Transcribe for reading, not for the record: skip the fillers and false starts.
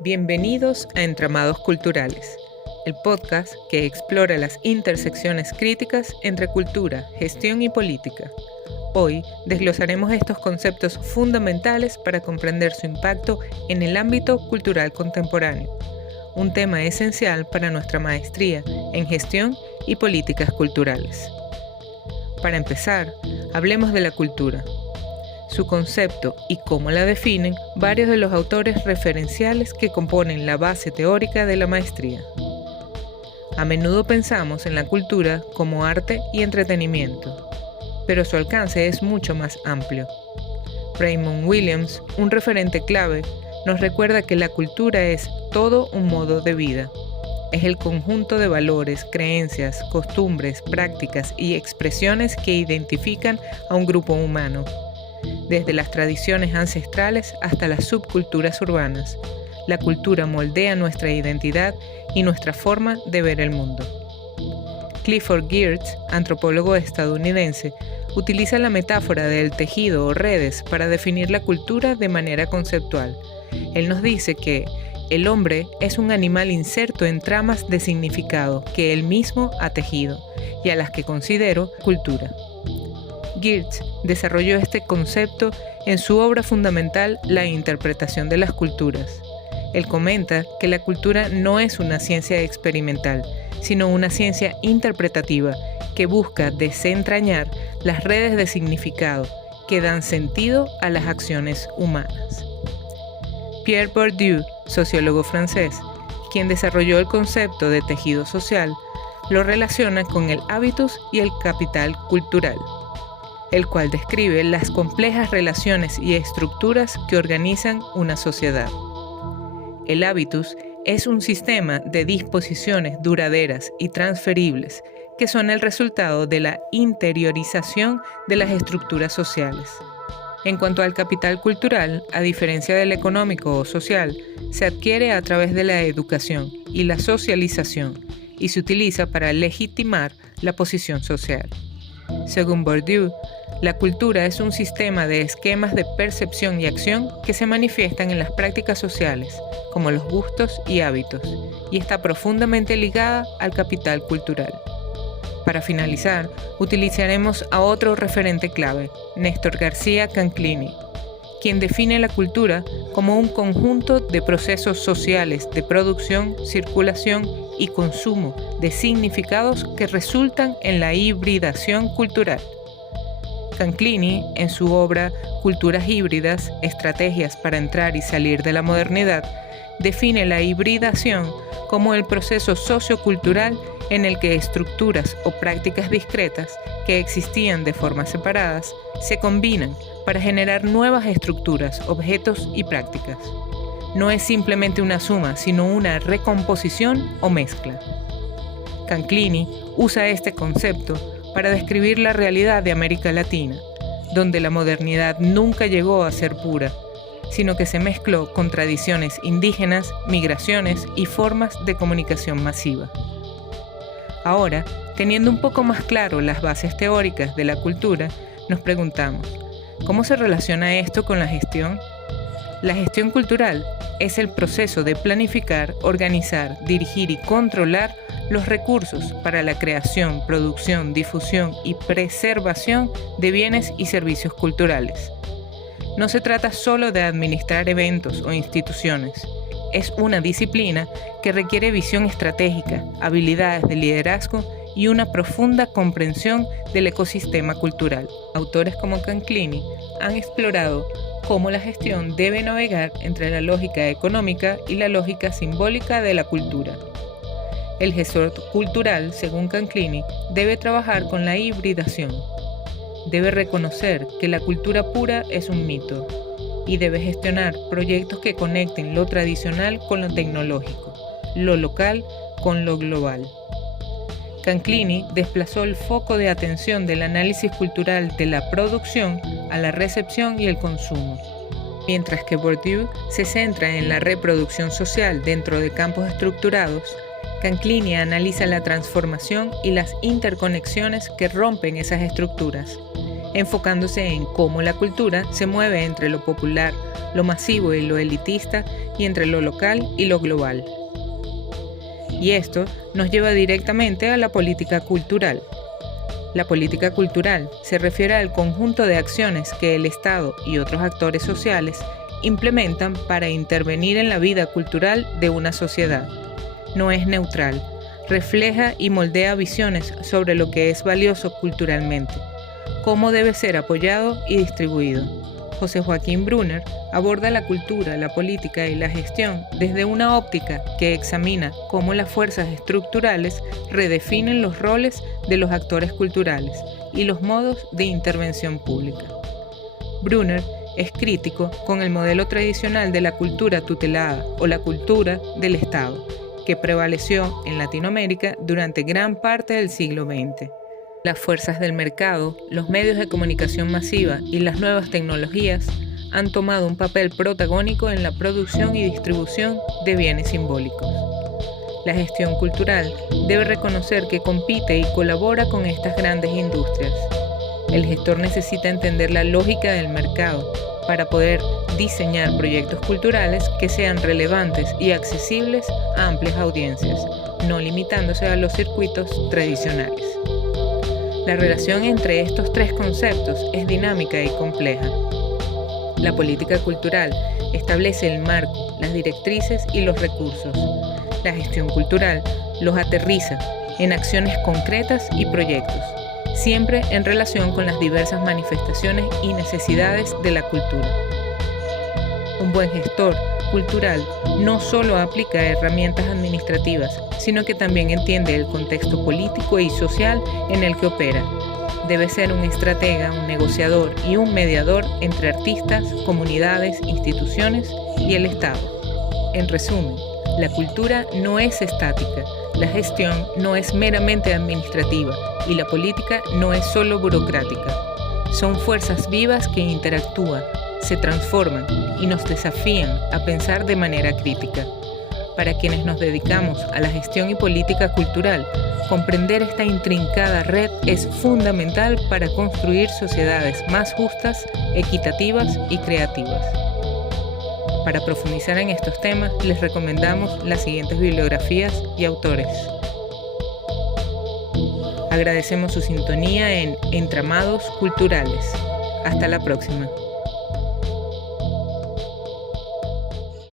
Bienvenidos a Entramados Culturales, el podcast que explora las intersecciones críticas entre cultura, gestión y política. Hoy desglosaremos estos conceptos fundamentales para comprender su impacto en el ámbito cultural contemporáneo, un tema esencial para nuestra maestría en gestión y políticas culturales. Para empezar, hablemos de la cultura, su concepto y cómo la definen varios de los autores referenciales que componen la base teórica de la maestría. A menudo pensamos en la cultura como arte y entretenimiento, pero su alcance es mucho más amplio. Raymond Williams, un referente clave, nos recuerda que la cultura es todo un modo de vida. Es el conjunto de valores, creencias, costumbres, prácticas y expresiones que identifican a un grupo humano, desde las tradiciones ancestrales hasta las subculturas urbanas. La cultura moldea nuestra identidad y nuestra forma de ver el mundo. Clifford Geertz, antropólogo estadounidense, utiliza la metáfora del tejido o redes para definir la cultura de manera conceptual. Él nos dice que el hombre es un animal inserto en tramas de significado que él mismo ha tejido y a las que considero cultura. Geertz desarrolló este concepto en su obra fundamental La interpretación de las culturas. Él comenta que la cultura no es una ciencia experimental, sino una ciencia interpretativa que busca desentrañar las redes de significado que dan sentido a las acciones humanas. Pierre Bourdieu, sociólogo francés, quien desarrolló el concepto de tejido social, lo relaciona con el hábitus y el capital cultural, el cual describe las complejas relaciones y estructuras que organizan una sociedad. El hábitus es un sistema de disposiciones duraderas y transferibles que son el resultado de la interiorización de las estructuras sociales. En cuanto al capital cultural, a diferencia del económico o social, se adquiere a través de la educación y la socialización y se utiliza para legitimar la posición social. Según Bourdieu, la cultura es un sistema de esquemas de percepción y acción que se manifiestan en las prácticas sociales, como los gustos y hábitos, y está profundamente ligada al capital cultural. Para finalizar, utilizaremos a otro referente clave, Néstor García Canclini, quien define la cultura como un conjunto de procesos sociales de producción, circulación y consumo de significados que resultan en la hibridación cultural. Canclini, en su obra Culturas híbridas, estrategias para entrar y salir de la modernidad, define la hibridación como el proceso sociocultural en el que estructuras o prácticas discretas que existían de formas separadas se combinan para generar nuevas estructuras, objetos y prácticas. No es simplemente una suma, sino una recomposición o mezcla. Canclini usa este concepto para describir la realidad de América Latina, donde la modernidad nunca llegó a ser pura, sino que se mezcló con tradiciones indígenas, migraciones y formas de comunicación masiva. Ahora, teniendo un poco más claro las bases teóricas de la cultura, nos preguntamos, ¿cómo se relaciona esto con la gestión? La gestión cultural es el proceso de planificar, organizar, dirigir y controlar los recursos para la creación, producción, difusión y preservación de bienes y servicios culturales. No se trata solo de administrar eventos o instituciones. Es una disciplina que requiere visión estratégica, habilidades de liderazgo y una profunda comprensión del ecosistema cultural. Autores como Canclini han explorado cómo la gestión debe navegar entre la lógica económica y la lógica simbólica de la cultura. El gestor cultural, según Canclini, debe trabajar con la hibridación. Debe reconocer que la cultura pura es un mito y debe gestionar proyectos que conecten lo tradicional con lo tecnológico, lo local con lo global. Canclini desplazó el foco de atención del análisis cultural de la producción a la recepción y el consumo, mientras que Bourdieu se centra en la reproducción social dentro de campos estructurados. Canclini analiza la transformación y las interconexiones que rompen esas estructuras. enfocándose en cómo la cultura se mueve entre lo popular, lo masivo y lo elitista, y entre lo local y lo global. Y esto nos lleva directamente a la política cultural. La política cultural se refiere al conjunto de acciones que el Estado y otros actores sociales implementan para intervenir en la vida cultural de una sociedad. No es neutral, refleja y moldea visiones sobre lo que es valioso culturalmente, cómo debe ser apoyado y distribuido. José Joaquín Brunner aborda la cultura, la política y la gestión desde una óptica que examina cómo las fuerzas estructurales redefinen los roles de los actores culturales y los modos de intervención pública. Brunner es crítico con el modelo tradicional de la cultura tutelada o la cultura del Estado, que prevaleció en Latinoamérica durante gran parte del siglo XX. Las fuerzas del mercado, los medios de comunicación masiva y las nuevas tecnologías han tomado un papel protagónico en la producción y distribución de bienes simbólicos. La gestión cultural debe reconocer que compite y colabora con estas grandes industrias. El gestor necesita entender la lógica del mercado para poder diseñar proyectos culturales que sean relevantes y accesibles a amplias audiencias, no limitándose a los circuitos tradicionales. La relación entre estos tres conceptos es dinámica y compleja. La política cultural establece el marco, las directrices y los recursos. La gestión cultural los aterriza en acciones concretas y proyectos, siempre en relación con las diversas manifestaciones y necesidades de la cultura. Un buen gestor cultural no solo aplica herramientas administrativas, sino que también entiende el contexto político y social en el que opera. Debe ser un estratega, un negociador y un mediador entre artistas, comunidades, instituciones y el Estado. En resumen, la cultura no es estática, la gestión no es meramente administrativa y la política no es solo burocrática. Son fuerzas vivas que interactúan, se transforman y nos desafían a pensar de manera crítica. Para quienes nos dedicamos a la gestión y política cultural, comprender esta intrincada red es fundamental para construir sociedades más justas, equitativas y creativas. Para profundizar en estos temas, les recomendamos las siguientes bibliografías y autores. Agradecemos su sintonía en Entramados Culturales. Hasta la próxima.